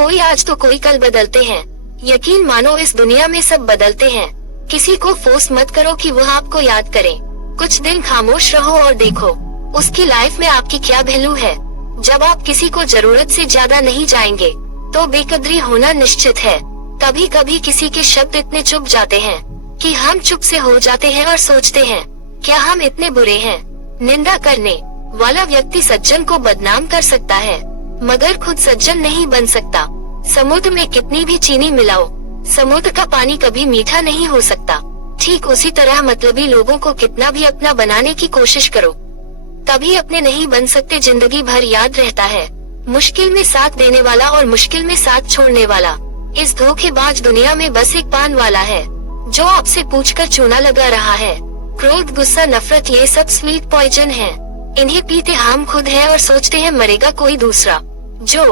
कोई आज तो कोई कल बदलते हैं। यकीन मानो इस दुनिया में सब बदलते हैं। किसी को फोर्स मत करो कि वह आपको याद करे। कुछ दिन खामोश रहो और देखो उसकी लाइफ में आपकी क्या वैल्यू है। जब आप किसी को जरूरत से ज्यादा नहीं जाएंगे तो बेकदरी होना निश्चित है। कभी कभी किसी के शब्द इतने चुभ जाते हैं कि हम चुप से हो जाते हैं और सोचते हैं क्या हम इतने बुरे हैं। निंदा करने वाला व्यक्ति सज्जन को बदनाम कर सकता है मगर खुद सज्जन नहीं बन सकता। समुद्र में कितनी भी चीनी मिलाओ, समुद्र का पानी कभी मीठा नहीं हो सकता। ठीक उसी तरह मतलबी लोगों को कितना भी अपना बनाने की कोशिश करो, कभी अपने नहीं बन सकते। जिंदगी भर याद रहता है मुश्किल में साथ देने वाला और मुश्किल में साथ छोड़ने वाला। इस धोखेबाज दुनिया में बस एक पान वाला है जो आपसे पूछकर चूना लगा रहा है। क्रोध, गुस्सा, नफरत, ये सब स्वीट पॉइजन है। इन्हें पीते हम खुद है और सोचते हैं मरेगा कोई दूसरा। जो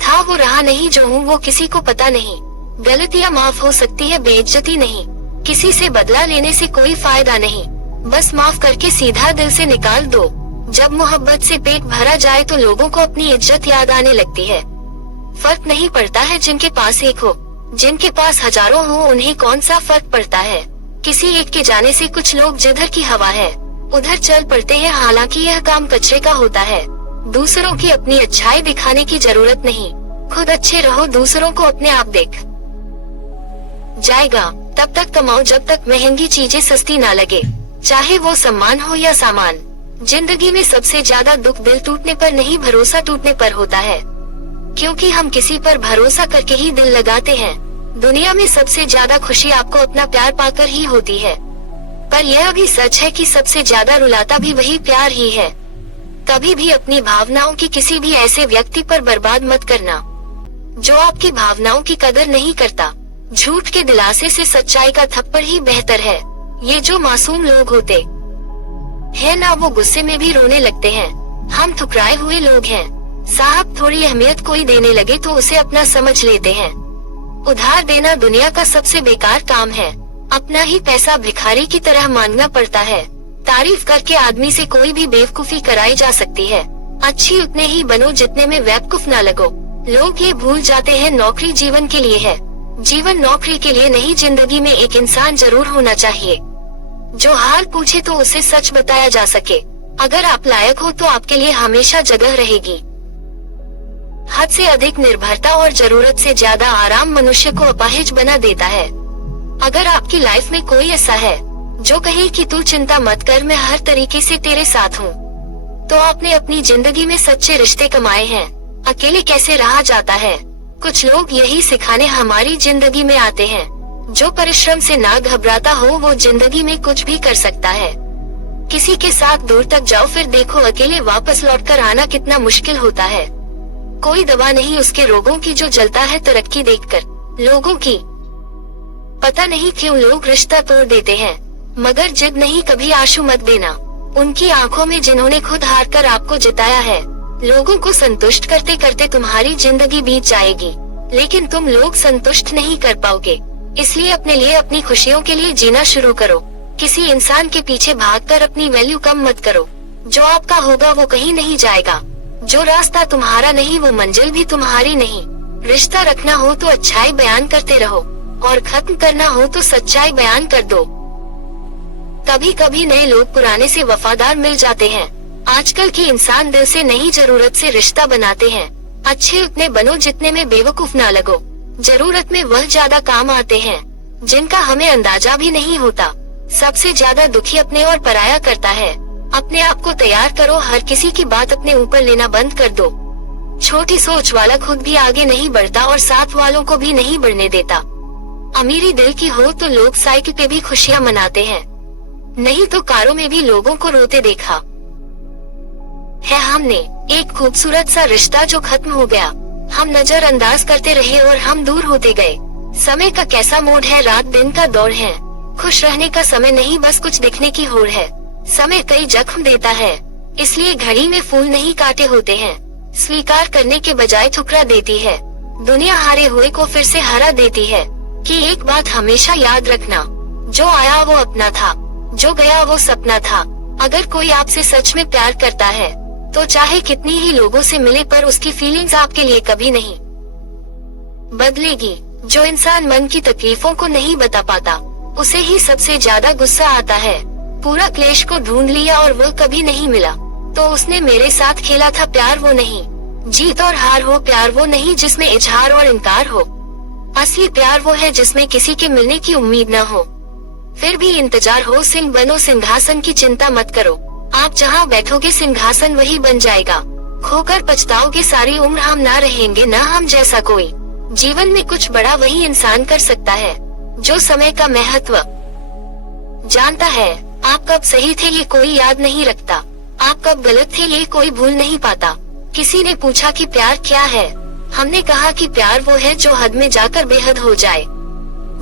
था वो रहा नहीं, जो हूँ वो किसी को पता नहीं। गलतियाँ माफ हो सकती है, बेइज्जती नहीं। किसी से बदला लेने से कोई फायदा नहीं, बस माफ करके सीधा दिल से निकाल दो। जब मोहब्बत से पेट भरा जाए तो लोगों को अपनी इज्जत याद आने लगती है। फर्क नहीं पड़ता है जिनके पास एक हो, जिनके पास हजारों हो, उन्हें कौन सा फर्क पड़ता है। किसी एक के जाने से कुछ लोग जिधर की हवा है उधर चल पड़ते हैं, हालांकि यह काम कचरे का होता है। दूसरों की अपनी अच्छाई दिखाने की जरूरत नहीं, खुद अच्छे रहो, दूसरों को अपने आप देख जाएगा। तब तक कमाओ जब तक महंगी चीजें सस्ती ना लगे, चाहे वो सम्मान हो या सामान। जिंदगी में सबसे ज्यादा दुख दिल टूटने पर नहीं, भरोसा टूटने पर होता है, क्योंकि हम किसी पर भरोसा करके ही दिल लगाते हैं। दुनिया में सबसे ज्यादा खुशी आपको अपना प्यार पाकर ही होती है, पर यह भी सच है कि सबसे ज्यादा रुलाता भी वही प्यार ही है। कभी भी अपनी भावनाओं की किसी भी ऐसे व्यक्ति पर बर्बाद मत करना जो आपकी भावनाओं की कदर नहीं करता। झूठ के दिलासे से सच्चाई का थप्पड़ ही बेहतर है। ये जो मासूम लोग होते हैं ना, वो गुस्से में भी रोने लगते हैं। हम ठुकराए हुए लोग हैं साहब, थोड़ी अहमियत कोई देने लगे तो उसे अपना समझ लेते हैं। उधार देना दुनिया का सबसे बेकार काम है। अपना ही पैसा भिखारी की तरह मांगना पड़ता है। तारीफ करके आदमी से कोई भी बेवकूफी कराई जा सकती है। अच्छी उतने ही बनो जितने में बेवकूफ ना लगो। लोग ये भूल जाते हैं नौकरी जीवन के लिए है, जीवन नौकरी के लिए नहीं। जिंदगी में एक इंसान जरूर होना चाहिए जो हाल पूछे तो उसे सच बताया जा सके। अगर आप लायक हो तो आपके लिए हमेशा जगह रहेगी। हद से अधिक निर्भरता और जरूरत से ज्यादा आराम मनुष्य को अपाहिज बना देता है। अगर आपकी लाइफ में कोई ऐसा है जो कहे कि तू चिंता मत कर, मैं हर तरीके से तेरे साथ हूँ, तो आपने अपनी जिंदगी में सच्चे रिश्ते कमाए हैं। अकेले कैसे रहा जाता है, कुछ लोग यही सिखाने हमारी जिंदगी में आते हैं। जो परिश्रम से ना घबराता हो वो जिंदगी में कुछ भी कर सकता है। किसी के साथ दूर तक जाओ, फिर देखो अकेले वापस लौटकर आना कितना मुश्किल होता है। कोई दवा नहीं उसके रोगों की जो जलता है तरक्की देखकर लोगों की। पता नहीं क्यों लोग रिश्ता तोड़ देते हैं, मगर जिद नहीं, कभी आंसू मत देना। उनकी आंखों में जिन्होंने खुद हार कर आपको जिताया है। लोगों को संतुष्ट करते करते तुम्हारी जिंदगी बीत जाएगी, लेकिन तुम लोग संतुष्ट नहीं कर पाओगे। इसलिए अपने लिए, अपनी खुशियों के लिए जीना शुरू करो। किसी इंसान के पीछे भागकर अपनी वैल्यू कम मत करो। जो आपका होगा वो कहीं नहीं जाएगा। जो रास्ता तुम्हारा नहीं वो मंजिल भी तुम्हारी नहीं। रिश्ता रखना हो तो अच्छाई बयान करते रहो और खत्म करना हो तो सच्चाई बयान कर दो। कभी कभी नए लोग पुराने से वफादार मिल जाते हैं। आजकल के इंसान दिल से नहीं, जरूरत से रिश्ता बनाते हैं। अच्छे उतने बनो जितने में बेवकूफ ना लगो। जरूरत में वह ज्यादा काम आते हैं जिनका हमें अंदाजा भी नहीं होता। सबसे ज्यादा दुखी अपने और पराया करता है। अपने आप को तैयार करो, हर किसी की बात अपने ऊपर लेना बंद कर दो। छोटी सोच वाला खुद भी आगे नहीं बढ़ता और साथ वालों को भी नहीं बढ़ने देता। अमीरी दिल की हो तो लोग साइकिल पे भी खुशियाँ मनाते हैं, नहीं तो कारों में भी लोगों को रोते देखा है हमने। एक खूबसूरत सा रिश्ता जो खत्म हो गया, हम नजरअंदाज करते रहे और हम दूर होते गए। समय का कैसा मोड़ है, रात दिन का दौर है। खुश रहने का समय नहीं, बस कुछ दिखने की होड़ है। समय कई जख्म देता है, इसलिए घड़ी में फूल नहीं काटे होते हैं। स्वीकार करने के बजाय ठुकरा देती है। दुनिया हारे हुए को फिर से हरा देती है। कि एक बात हमेशा याद रखना, जो आया वो अपना था, जो गया वो सपना था। अगर कोई आपसे सच में प्यार करता है तो चाहे कितनी ही लोगों से मिले पर उसकी फीलिंग्स आपके लिए कभी नहीं बदलेगी। जो इंसान मन की तकलीफों को नहीं बता पाता उसे ही सबसे ज्यादा गुस्सा आता है। पूरा क्लेश को ढूंढ लिया और वो कभी नहीं मिला, तो उसने मेरे साथ खेला था प्यार वो नहीं। जीत और हार हो प्यार वो नहीं जिसमें इजहार और इनकार हो। असली प्यार वो है जिसमें किसी के मिलने की उम्मीद न हो, फिर भी इंतजार हो। सिंह बनो सिंहासन की चिंता मत करो, आप जहाँ बैठोगे सिंहासन वही बन जाएगा। खोकर पछताओगे सारी उम्र, हम ना रहेंगे ना हम जैसा कोई। जीवन में कुछ बड़ा वही इंसान कर सकता है जो समय का महत्व जानता है। आप कब सही थे ये कोई याद नहीं रखता, आप कब गलत थे ये कोई भूल नहीं पाता। किसी ने पूछा कि प्यार क्या है, हमने कहा कि प्यार वो है जो हद में जाकर बेहद हो जाए।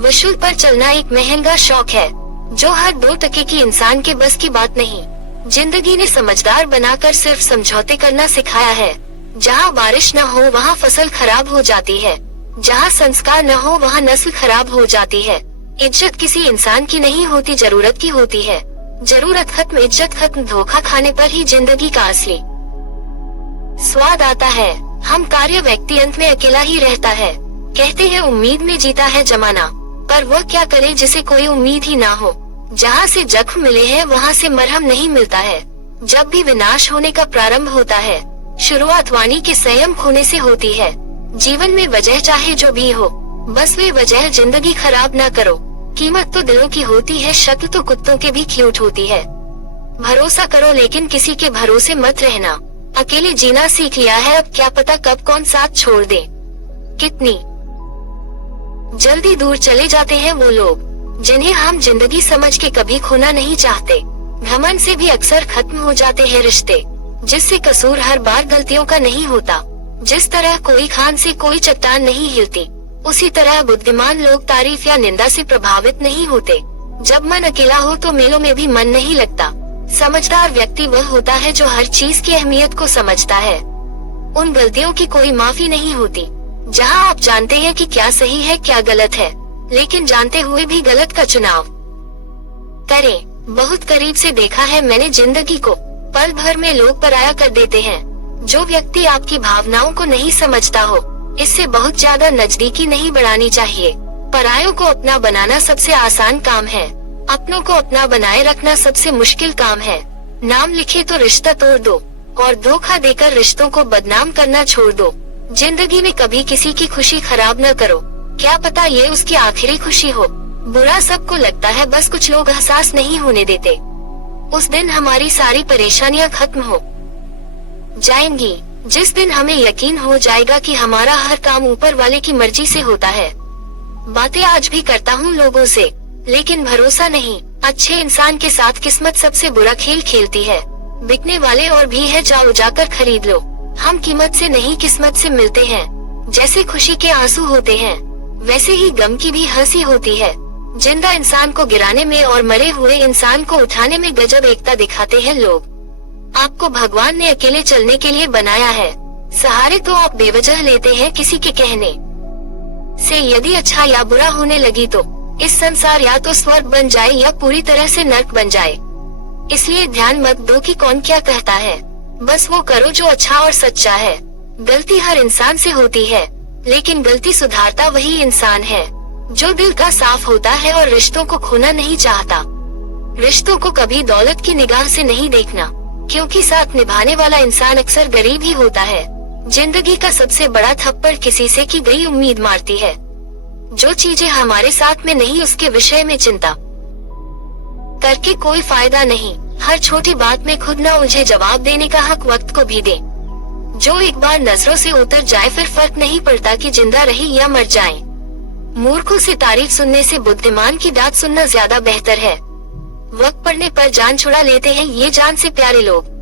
वसूल पर चलना एक महंगा शौक है जो हर 2 टके की इंसान के बस की बात नहीं। जिंदगी ने समझदार बनाकर सिर्फ समझौते करना सिखाया है। जहाँ बारिश न हो वहाँ फसल खराब हो जाती है, जहाँ संस्कार न हो वहाँ नस्ल खराब हो जाती है। इज्जत किसी इंसान की नहीं होती, जरूरत की होती है। जरूरत खत्म, इज्जत खत्म, धोखा खाने पर ही जिंदगी का असली स्वाद आता है। हम कार्य व्यक्ति अंत में अकेला ही रहता है। कहते हैं उम्मीद में जीता है जमाना, पर वह क्या करे जिसे कोई उम्मीद ही ना हो। जहाँ से जख्म मिले हैं वहाँ से मरहम नहीं मिलता है। जब भी विनाश होने का प्रारंभ होता है शुरुआत वाणी के संयम खोने से होती है। जीवन में वजह चाहे जो भी हो, बस वे वजह जिंदगी खराब ना करो। कीमत तो दिलों की होती है, शक्ल तो कुत्तों के भी क्यूट होती है। भरोसा करो लेकिन किसी के भरोसे मत रहना। अकेले जीना सीख लिया है, अब क्या पता कब कौन साथ छोड़ दे। कितनी जल्दी दूर चले जाते हैं वो लोग जिन्हें हम जिंदगी समझ के कभी खोना नहीं चाहते। घमंड से भी अक्सर खत्म हो जाते हैं रिश्ते, जिससे कसूर हर बार गलतियों का नहीं होता। जिस तरह कोई खान से कोई चट्टान नहीं हिलती, उसी तरह बुद्धिमान लोग तारीफ या निंदा से प्रभावित नहीं होते। जब मन अकेला हो तो मेलों में भी मन नहीं लगता। समझदार व्यक्ति वह होता है जो हर चीज की अहमियत को समझता है। उन गलतियों की कोई माफी नहीं होती जहां आप जानते हैं कि क्या सही है क्या गलत है, लेकिन जानते हुए भी गलत का चुनाव करें। बहुत करीब से देखा है मैंने जिंदगी को, पल भर में लोग पराया कर देते हैं। जो व्यक्ति आपकी भावनाओं को नहीं समझता हो, इससे बहुत ज्यादा नजदीकी नहीं बढ़ानी चाहिए। परायों को अपना बनाना सबसे आसान काम है, अपनों को अपना बनाए रखना सबसे मुश्किल काम है। नाम लिखे तो रिश्ता तोड़ दो और धोखा देकर रिश्तों को बदनाम करना छोड़ दो। जिंदगी में कभी किसी की खुशी खराब न करो, क्या पता ये उसकी आखिरी खुशी हो। बुरा सबको लगता है, बस कुछ लोग एहसास नहीं होने देते। उस दिन हमारी सारी परेशानियां खत्म हो जाएंगी जिस दिन हमें यकीन हो जाएगा कि हमारा हर काम ऊपर वाले की मर्जी से होता है। बातें आज भी करता हूँ लोगों से, लेकिन भरोसा नहीं। अच्छे इंसान के साथ किस्मत सबसे बुरा खेल खेलती है। बिकने वाले और भी है, जाओ जाकर खरीद लो। हम कीमत से नहीं किस्मत से मिलते हैं। जैसे खुशी के आंसू होते हैं वैसे ही गम की भी हंसी होती है। जिंदा इंसान को गिराने में और मरे हुए इंसान को उठाने में गजब एकता दिखाते हैं लोग। आपको भगवान ने अकेले चलने के लिए बनाया है, सहारे तो आप बेवजह लेते हैं किसी के कहने से। यदि अच्छा या बुरा होने लगी तो इस संसार या तो स्वर्ग बन जाए या पूरी तरह से नर्क बन जाए। इसलिए ध्यान मत दो कि कौन क्या कहता है, बस वो करो जो अच्छा और सच्चा है। गलती हर इंसान से होती है, लेकिन गलती सुधारता वही इंसान है जो दिल का साफ होता है और रिश्तों को खोना नहीं चाहता। रिश्तों को कभी दौलत की निगाह से नहीं देखना, क्योंकि साथ निभाने वाला इंसान अक्सर गरीब ही होता है। जिंदगी का सबसे बड़ा थप्पड़ किसी से की गई उम्मीद मारती है। जो चीजें हमारे साथ में नहीं उसके विषय में चिंता करके कोई फायदा नहीं। हर छोटी बात में खुद न उलझे, जवाब देने का हक वक्त को भी दे। जो एक बार नजरों से उतर जाए फिर फर्क नहीं पड़ता कि जिंदा रही या मर जाए। मूर्खों से तारीफ सुनने से बुद्धिमान की डांट सुनना ज्यादा बेहतर है। वक्त पड़ने पर जान छुड़ा लेते हैं ये जान से प्यारे लोग।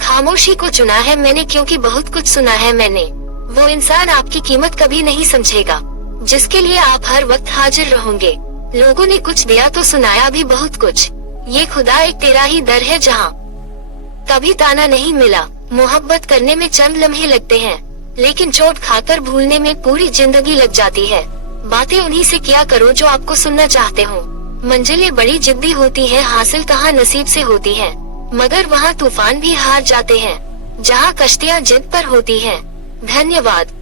खामोशी को चुना है मैंने क्योंकि बहुत कुछ सुना है मैंने। वो इंसान आपकी कीमत कभी नहीं समझेगा जिसके लिए आप हर वक्त हाजिर रहोगे। लोगों ने कुछ दिया तो सुनाया भी बहुत कुछ। ये खुदा एक तेरा ही दर है जहाँ कभी ताना नहीं मिला। मोहब्बत करने में चंद लम्हे लगते हैं, लेकिन चोट खाकर भूलने में पूरी जिंदगी लग जाती है। बातें उन्हीं से किया करो जो आपको सुनना चाहते हो। मंजिलें बड़ी जिद्दी होती हैं, हासिल कहाँ नसीब से होती हैं, मगर वहाँ तूफान भी हार जाते हैं। जहाँ कश्तियाँ जिद पर होती हैं। धन्यवाद।